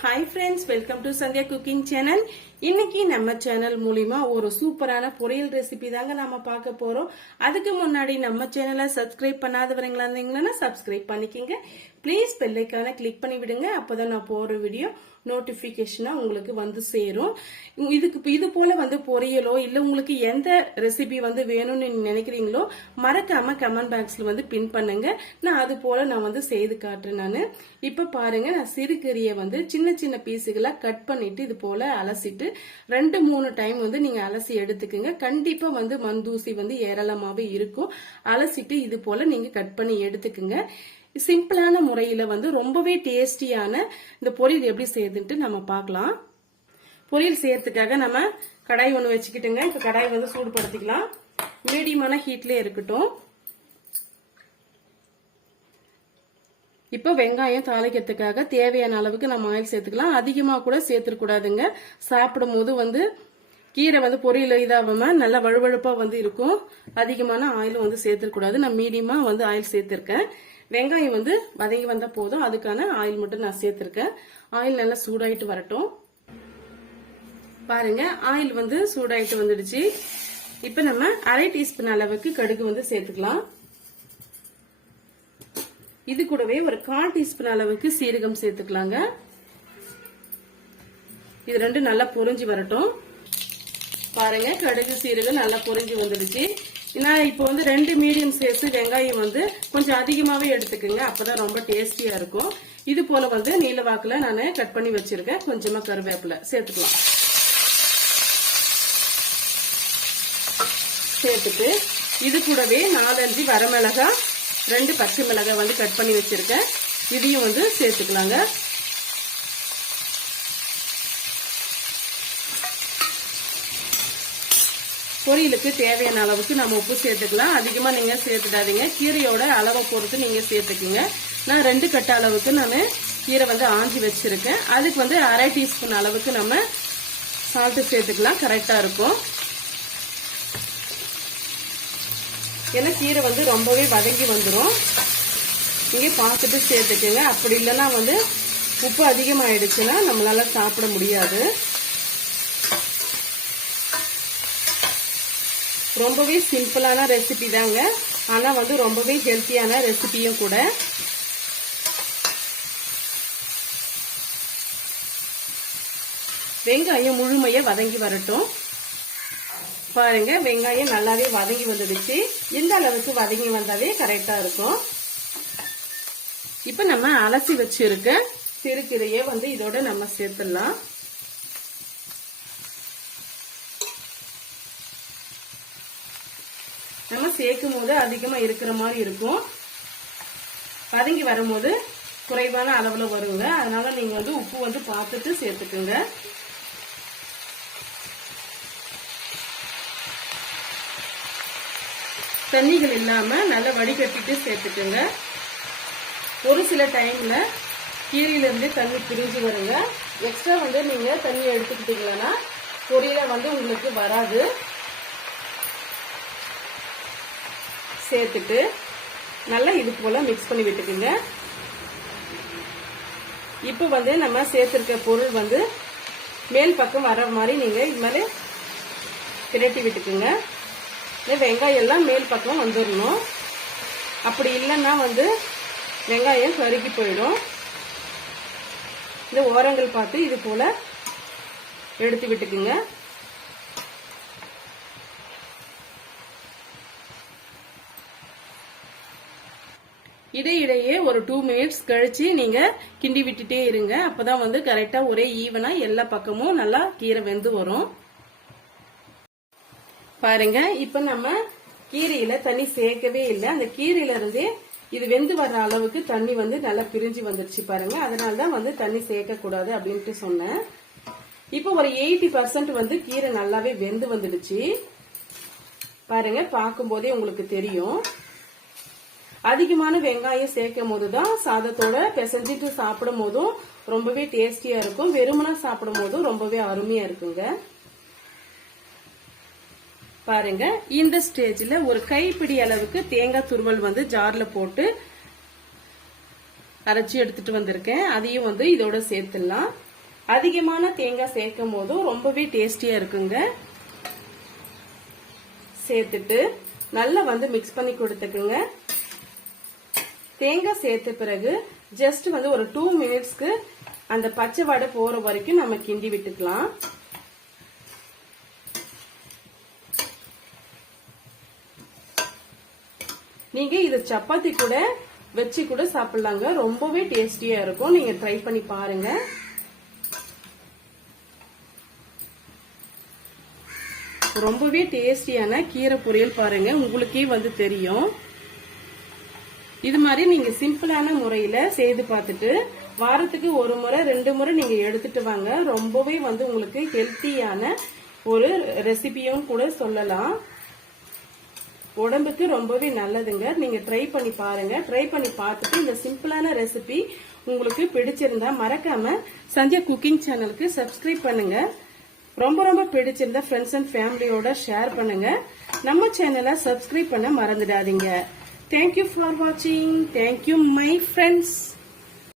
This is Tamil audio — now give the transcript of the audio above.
Hi friends welcome to Sandhya cooking channel இன்னைக்கு நம்ம சேனல் மூலியமா ஒரு சூப்பரான பொரியல் ரெசிபி தாங்க நாம பார்க்க போறோம். அதுக்கு முன்னாடி நம்ம சேனலை சப்ஸ்கிரைப் பண்ணாதவரங்களா இருந்தீங்கன்னா சப்ஸ்கிரைப் பண்ணிக்கங்க. ப்ளீஸ் பெல்லைக்கான கிளிக் பண்ணி விடுங்க. அப்பதான் நான் போகிற வீடியோ நோட்டிஃபிகேஷனாக உங்களுக்கு வந்து சேரும். இதுக்கு இது போல் வந்து பொரியலோ இல்லை உங்களுக்கு எந்த ரெசிபி வந்து வேணும்னு நினைக்கிறீங்களோ மறக்காமல் கமெண்ட் பாக்ஸில் வந்து பின் பண்ணுங்க. நான் அது போல் நான் வந்து செய்து காட்டுறேன் நான். இப்போ பாருங்கள் நான் சிறுகறியை வந்து சின்ன சின்ன பீஸுகளாக கட் பண்ணிட்டு இது போல் அலசிட்டு ரெண்டு மூணு டைம் வந்து நீங்கள் அலசி எடுத்துக்கோங்க. கண்டிப்பாக வந்து மந்தூசி வந்து ஏராளமாகவே இருக்கும். அலசிட்டு இது போல் நீங்கள் கட் பண்ணி எடுத்துக்கோங்க. சிம்பிளான முறையில வந்து ரொம்பவே டேஸ்டியான இந்த பொரியல் எப்படி செய்யுதுன்ட்டு நம்ம பார்க்கலாம். பொரியல் செய்யறதுக்காக நம்ம கடாய் ஒன்று வச்சுக்கிட்டுங்க. இப்போ கடாய் வந்து சூடுபடுத்திக்கலாம். மீடியமான ஹீட்ல இருக்கட்டும். இப்போ வெங்காயம் தாளிக்கிறதுக்காக தேவையான அளவுக்கு நம்ம ஆயில் சேர்த்துக்கலாம். அதிகமாக கூட சேர்த்துக்கூடாதுங்க சாப்பிடும் போது வந்து கீரை வந்து பொரியல் இதாகாம நல்லா வழுவழுப்பா வந்து இருக்கும். அதிகமான ஆயில் வந்து சேர்த்துக்கூடாது நான் மீடியமா வந்து ஆயில் சேர்த்திருக்கேன். வெங்காயம் வந்து வதங்கி வந்தா போதும் அதுக்கான ஆயில் மட்டும் நான் சேர்த்திருக்கேன். ஆயில் நல்லா சூடாயிட்டு வரட்டும். பாருங்க ஆயில் வந்து சூடாயிட்டு வந்துடுச்சு. இப்ப நம்ம அரை டீஸ்பூன் அளவுக்கு கடுகு வந்து சேர்த்துக்கலாம். இது கூடவே ஒரு கால் டீஸ்பூன் அளவுக்கு சீரகம் சேர்த்துக்கலாங்க. இது ரெண்டும் நல்லா பொறிஞ்சு வரட்டும். பாருங்க கடுகு சீரகம் நல்லா பொறிஞ்சு வந்துடுச்சு. நான் இப்போ வந்து ரெண்டு மீடியம் சைஸ் வெங்காயம் வந்து கொஞ்சம் அதிகமாகவே எடுத்துக்கோங்க. அப்போதான் ரொம்ப டேஸ்டியாக இருக்கும். இது போல வந்து நீலவாக்கில் நான் கட் பண்ணி வச்சிருக்கேன். கொஞ்சமாக கருவேப்பிலை சேர்த்துக்கலாம். சேர்த்துட்டு இது கூடவே நாலஞ்சு வரமிளகா ரெண்டு பச்சை மிளகாய் வந்து கட் பண்ணி வச்சிருக்கேன். இதையும் வந்து சேர்த்துக்கலாங்க. பொரியலுக்கு தேவையான அளவுக்கு நம்ம உப்பு சேர்த்துக்கலாம். அதிகமாக நீங்கள் சேர்த்துடாதீங்க. கீரையோட அளவை பொறுத்து நீங்கள் சேர்த்துக்குங்க. நான் ரெண்டு கட்ட அளவுக்கு நான் கீரை வந்து ஆஞ்சி வச்சுருக்கேன். அதுக்கு வந்து அரை டீஸ்பூன் அளவுக்கு நம்ம சால்ட்டு சேர்த்துக்கலாம். கரெக்டாக இருக்கும். ஏன்னா கீரை வந்து ரொம்பவே வதங்கி வந்துடும் இங்கே பார்த்துட்டு சேர்த்துக்குங்க. அப்படி இல்லைன்னா வந்து உப்பு அதிகமாகிடுச்சுன்னா நம்மளால் சாப்பிட முடியாது. ரொம்பவே சிம்பிளான ரெசிபி தாங்க. ஆனா வந்து ரொம்பவே ஹெல்த்தியான ரெசிபியும் கூட. வெங்காயம் முழுமைய வதங்கி வரட்டும். பாருங்க வெங்காயம் நல்லாவே வதங்கி வந்துடுச்சு. இந்த அளவுக்கு வதங்கி வந்தாவே கரெக்டா இருக்கும். இப்ப நம்ம அலசி வச்சிருக்க சிறுகீரையை வந்து இதோட நம்ம சேர்த்துடலாம். நம்ம சேர்க்கும் போது அதிகமா இருக்கிற மாதிரி இருக்கும். பதுங்கி வரும்போது குறைவான அளவுல வருங்க. அதனால நீங்க வந்து உப்பு வந்து பார்த்துட்டு சேர்த்துக்குங்க. தண்ணிகள் இல்லாம நல்லா வடிகட்டிட்டு சேர்த்துக்குங்க. ஒரு சில டைம்ல கீரையிலேருந்து தண்ணி பிரிஞ்சு வருங்க. எக்ஸ்ட்ரா வந்து நீங்க தண்ணி எடுத்துக்கிட்டீங்கன்னா பொரியல வந்து உங்களுக்கு வராது. சேர்த்துட்டு நல்லா இது போல மிக்ஸ் பண்ணி விட்டுக்குங்க. இப்போ வந்து நம்ம சேர்த்துருக்க பொருள் வந்து மேல் பக்கம் வர மாதிரி நீங்க இது மாதிரி திரட்டி விட்டுக்குங்க. இந்த வெங்காயம் எல்லாம் மேல் பக்கம் வந்துடணும் அப்படி இல்லைன்னா வந்து வெங்காயம் கருகி போயிடும். இந்த ஓரங்கள் பார்த்து இது போல எடுத்து விட்டுக்குங்க. இடையிடையே ஒரு டூ மினிட்ஸ் கழிச்சு நீங்க கிண்டி விட்டுட்டே இருங்க. அப்பதான் வந்து கரெக்டா ஒரே ஈவனா எல்லா பக்கமும் நல்லா கீரை வெந்து வரும். பாருங்க இப்ப நம்ம கீரையில தண்ணி சேர்க்கவே இல்லை. அந்த கீரையில இருந்தே இது வெந்து வர்ற அளவுக்கு தண்ணி வந்து நல்லா பிரிஞ்சு வந்துருச்சு பாருங்க. அதனாலதான் வந்து தண்ணி சேர்க்க கூடாது அப்படின்ட்டு சொன்னேன். இப்போ ஒரு எயிட்டி பர்சன்ட் வந்து கீரை நல்லாவே வெந்து வந்துடுச்சு. பாருங்க பார்க்கும் போதே உங்களுக்கு தெரியும். அதிகமான வெங்காயம் சேர்க்கும் போதுதான் சாதத்தோட பிசைஞ்சிட்டு சாப்பிடும் போதும் ரொம்பவே டேஸ்டியா இருக்கும். வெறுமனா சாப்பிடும் போதும் ரொம்பவே அருமையா இருக்குங்க. பாருங்க இந்த ஸ்டேஜ்ல ஒரு கைப்பிடி அளவுக்கு தேங்காய் துருவல் வந்து ஜார்ல போட்டு அரைச்சி எடுத்துட்டு வந்திருக்கேன். அதையும் வந்து இதோட சேர்த்துடலாம். அதிகமான தேங்காய் சேர்க்கும் போதும் ரொம்பவே டேஸ்டியா இருக்குங்க. சேர்த்துட்டு நல்லா வந்து மிக்ஸ் பண்ணி கொடுத்துக்குங்க. தேங்காய் சேர்த்த பிறகு ஜஸ்ட் வந்து ஒரு டூ மினிட்ஸ்க்கு அந்த பச்சை வடை போற வரைக்கும் நம்ம கிண்டி விட்டுக்கலாம். நீங்க இது சப்பாத்தி கூட வச்சு கூட சாப்பிடலாங்க. ரொம்பவே டேஸ்டியா இருக்கும். நீங்க ட்ரை பண்ணி பாருங்க. ரொம்பவே டேஸ்டியான கீரை பொரியல் பாருங்க. உங்களுக்கே வந்து தெரியும். இது மாதிரி நீங்க சிம்பிளான முறையில செய்து பார்த்துட்டு வாரத்துக்கு ஒரு முறை ரெண்டு முறை நீங்க எடுத்துட்டு வாங்க. ரொம்பவே வந்து உங்களுக்கு ஹெல்த்தியான ஒரு ரெசிபியும் கூட சொல்லலாம். உடம்புக்கு ரொம்பவே நல்லதுங்க. நீங்க ட்ரை பண்ணி பாருங்க. ட்ரை பண்ணி பார்த்துட்டு இந்த சிம்பிளான ரெசிபி உங்களுக்கு பிடிச்சிருந்தா மறக்காம சந்தியா குக்கிங் சேனலுக்கு சப்ஸ்கிரைப் பண்ணுங்க. ரொம்ப ரொம்ப பிடிச்சிருந்தா ஃப்ரெண்ட்ஸ் அண்ட் ஃபேமிலியோட ஷேர் பண்ணுங்க. நம்ம சேனலை சப்ஸ்கிரைப் பண்ண மறந்துடாதீங்க. Thank you for watching. Thank you my friends.